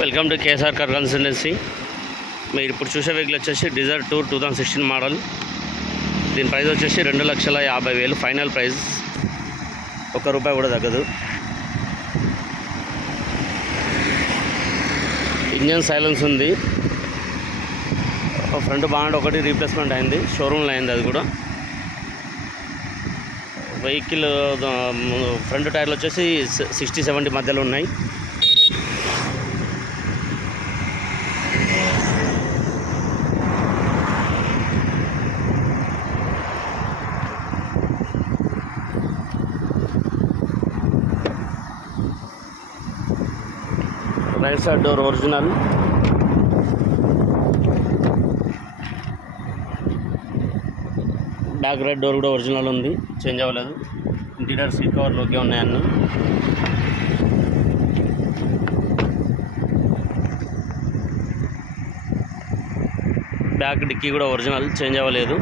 Welcome to KSR car consultancy. మీరు ఇప్పుడు చూసే వెహికల్ వచ్చేసి డిజైర్ 2016 మోడల్. దీని ప్రైస్ వచ్చేసి 2,50,000 ఫైనల్ ప్రైస్. ₹1 కూడా తగ్గదు. ఇంజన్ సైలెన్స్ ఉంది. ఫ్రంట్ బాండ్ ఒకటి రీప్లేస్మెంట్ అయింది, షోరూమ్లో అయింది. అది కూడా వెహికల్ ఫ్రంట్ టైర్లు వచ్చేసి 60-70 మధ్యలో ఉన్నాయి. Right side door original. Back right door కూడా ఒరిజినల్ ఉంది, చేంజ్ అవ్వలేదు. ఇంటీరియర్ సీట్ కవర్లు ఓకే ఉన్నాయి అన్నీ. బ్యాక్ డిక్కీ కూడా ఒరిజినల్, చేంజ్ అవ్వలేదు.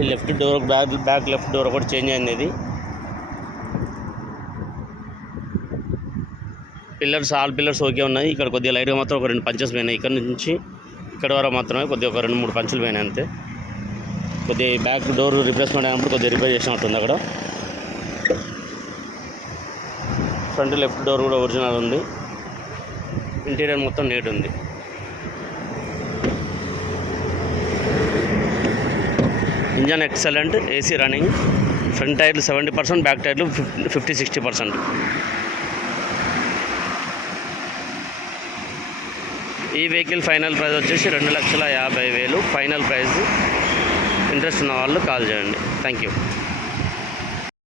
ఈ left door back left door ఒకటి చేంజ్ అయింది. ఇది పిల్లర్స్, ఆల్ పిల్లర్స్ ఓకే ఉన్నాయి. ఇక్కడ కొద్దిగా లైట్గా మాత్రం ఒక 2 పంచెస్ పోయినాయి. ఇక్కడ నుంచి ఇక్కడ వరకు మాత్రమే కొద్దిగా ఒక 2-3 పంచులు పోయినాయి అంతే. కొద్దిగా బ్యాక్ డోర్ రిప్లేస్మెంట్ అయినప్పుడు కొద్దిగా రిపేర్ చేసినట్టుంది. అక్కడ ఫ్రంట్ లెఫ్ట్ డోర్ కూడా ఒరిజినల్ ఉంది. ఇంటీరియర్ మొత్తం నీట్ ఉంది. Engine excellent, AC running. Front టైర్లు 70%, బ్యాక్ టైర్లు 50-60%. ఈ వెహికల్ ఫైనల్ ప్రైస్ వచ్చేసి 2,50,000 ఫైనల్ ప్రైస్. ఇంట్రెస్ట్ ఉన్న వాళ్ళు కాల్ చేయండి. Thank you.